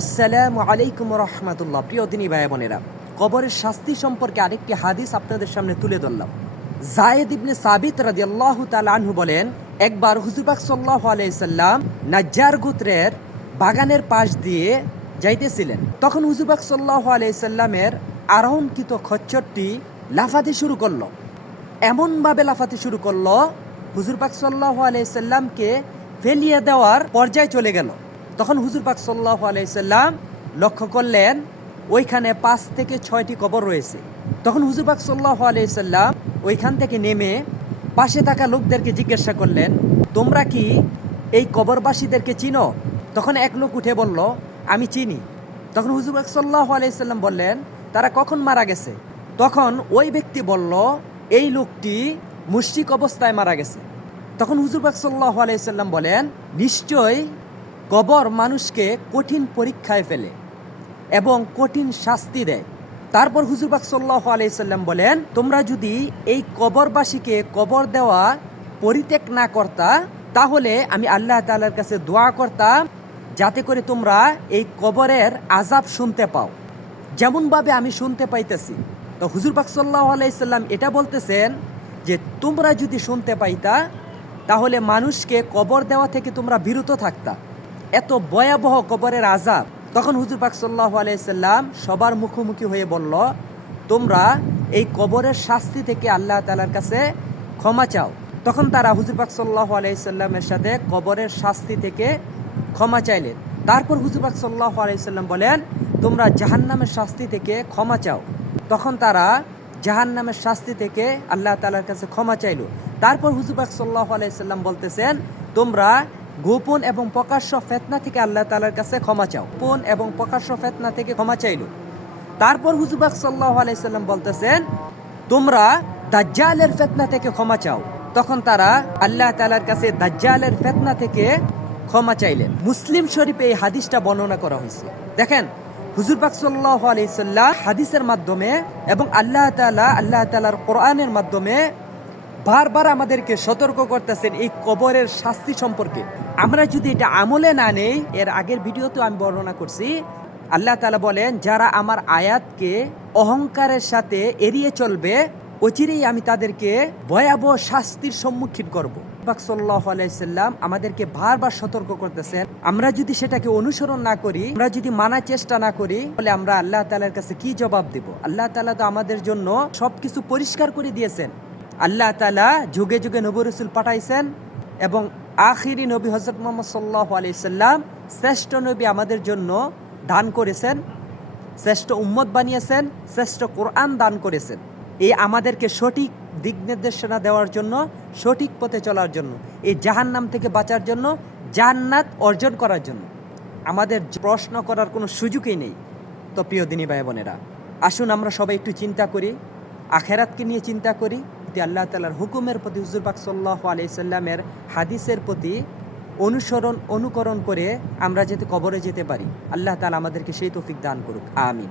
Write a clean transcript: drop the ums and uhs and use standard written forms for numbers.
আসসালামু আলাইকুম রহমতুল্লাহ। প্রিয় দিনী ভাই বোনেরা, কবরের শাস্তি সম্পর্কে আরেকটি হাদিস আপনাদের সামনে তুলে ধরলাম। যায়েদ ইবনে সাবিত রাদিয়াল্লাহু তাআলা আনহু বলেন, একবার হুজুর পাক সাল্লাল্লাহু আলাইহি সাল্লাম নাজ্জার গোত্রের বাগানের পাশ দিয়ে যাইতেছিলেন। তখন হুজুর পাক সাল্লাল্লাহু আলাইহি সাল্লামের আরোহণকৃত খচ্চরটি লাফাতে শুরু করলো। এমনভাবে লাফাতে শুরু করলো, হুজুর পাক সাল্লাল্লাহু আলাইহি সাল্লামকে ফেলিয়ে দেওয়ার পর্যায়ে চলে গেল। তখন হুজুর পাক সাল্লাল্লাহু আলাইহি সাল্লাম লক্ষ্য করলেন ওইখানে 5 থেকে 6টি কবর রয়েছে। তখন হুজুর পাক সাল্লাল্লাহু আলাইহি সাল্লাম ওইখান থেকে নেমে পাশে থাকা লোকদেরকে জিজ্ঞাসা করলেন, তোমরা কি এই কবরবাসীদেরকে চিনো? তখন এক লোক উঠে বলল, আমি চিনি। তখন হুজুর পাক সাল্লাল্লাহু আলাইহি সাল্লাম বললেন, তারা কখন মারা গেছে? তখন ওই ব্যক্তি বলল, এই লোকটি মুশরিক অবস্থায় মারা গেছে। তখন হুজুর পাক সাল্লাল্লাহু আলাইহি সাল্লাম বলেন, নিশ্চয় কবর মানুষকে কঠিন পরীক্ষায় ফেলে এবং কঠিন শাস্তি দেয়। তারপর হুজুর পাক সাল্লাল্লাহু আলাইহি সাল্লাম বলেন, তোমরা যদি এই কবরবাসীকে কবর দেওয়া পরিত্যাগ না করতা, তাহলে আমি আল্লাহ তাআলার কাছে দোয়া করতাম যাতে করে তোমরা এই কবরের আযাব শুনতে পাও, যেমনভাবে আমি শুনতে পাইতেছি। তো হুজুর পাক সাল্লাল্লাহু আলাইহি সাল্লাম এটা বলতেছেন যে তোমরা যদি শুনতে পাইতা, তাহলে মানুষকে কবর দেওয়া থেকে তোমরা বিরত থাকতা। এত ভয়াবহ কবরের আযাব। তখন হুজুর পাক সাল্লাল্লাহু আলাইহি সাল্লাম সবার মুখোমুখি হয়ে বলল, তোমরা এই কবরের শাস্তি থেকে আল্লাহ তাআলার কাছে ক্ষমা চাও। তখন তারা হুজুর পাক সাল্লাল্লাহু আলাইহি সাল্লামের সাথে কবরের শাস্তি থেকে ক্ষমা চাইলেন। তারপর হুজুর পাক সাল্লাল্লাহু আলাইহি সাল্লাম বলেন, তোমরা জাহান্নামের শাস্তি থেকে ক্ষমা চাও। তখন তারা জাহান্নামের শাস্তি থেকে আল্লাহ তাআলার কাছে ক্ষমা চাইল। তারপর হুজুর পাক সাল্লাল্লাহু আলাইহি সাল্লাম বলতেছেন, তোমরা গোপন এবং প্রকাশ্য ফিতনা থেকে আল্লাহ তাআলার কাছে ক্ষমা চাও। গোপন এবং প্রকাশ্য ফিতনা থেকে ক্ষমা চাইল। তারপর হুজুর পাক সাল্লাল্লাহু আলাইহি সাল্লাম বলতেছেন, তোমরা দাজ্জালের ফিতনা থেকে ক্ষমা চাও। তখন তারা আল্লাহ তাআলার কাছে দাজ্জালের ফিতনা থেকে ক্ষমা চাইলেন। মুসলিম শরীফে এই হাদিসটা বর্ণনা করা হয়েছে। দেখেন, হুজুর পাক সাল্লাল্লাহু আলাইহি সাল্লাম হাদিসের মাধ্যমে এবং আল্লাহ তাআলার কোরআনের মাধ্যমে বারবার আমাদেরকে সতর্ক করতেছেন এই কবরের শাস্তি সম্পর্কে। আমরা যদি এটা আমলে না নেই, এর আগের ভিডিওতে আমি বর্ণনা করছি, আল্লাহ তাআলা বলেন, যারা আমার আয়াতকে অহংকারের সাথে এড়িয়ে চলবে, অচিরেই আমি তাদেরকে ভয়াবহ শাস্তির সম্মুখীন করব। পাক সাল্লাল্লাহু আলাইহি সাল্লাম আমাদেরকে বারবার সতর্ক করতেছেন, আমরা যদি সেটাকে অনুসরণ না করি, আমরা যদি মানার চেষ্টা না করি, তাহলে আমরা আল্লাহ তাআলার কাছে কি জবাব দেব? আল্লাহ তাআলা তো আমাদের জন্য সবকিছু পরিষ্কার করে দিয়েছেন। আল্লাহ তাআলা যুগে যুগে নবী রাসূল পাঠাইছেন এবং আখিরি নবী হযরত মুহাম্মদ সাল্লাল্লাহু আলাইহি সাল্লাম শ্রেষ্ঠ নবী আমাদের জন্য দান করেছেন, শ্রেষ্ঠ উম্মত বানিয়েছেন, শ্রেষ্ঠ কোরআন দান করেছেন। এই আমাদেরকে সঠিক দিক নির্দেশনা দেওয়ার জন্য, সঠিক পথে চলার জন্য, এই জাহান্নাম থেকে বাঁচার জন্য, জান্নাত অর্জন করার জন্য। আমাদের প্রশ্ন করার কোনো সুযোগই নেই। তো প্রিয় দিনী ভাই বোনেরা, আসুন আমরা সবাই একটু চিন্তা করি, আখেরাতকে নিয়ে চিন্তা করি, আল্লাহ তাআলার হুকুমের প্রতি, হুজুর পাক সাল্লাল্লাহু আলাইহি সাল্লামের হাদিসের প্রতি অনুকরণ করে আমরা যাতে কবরে যেতে পারি। আল্লাহ তাআলা আমাদেরকে সেই তৌফিক দান করুক, আমিন।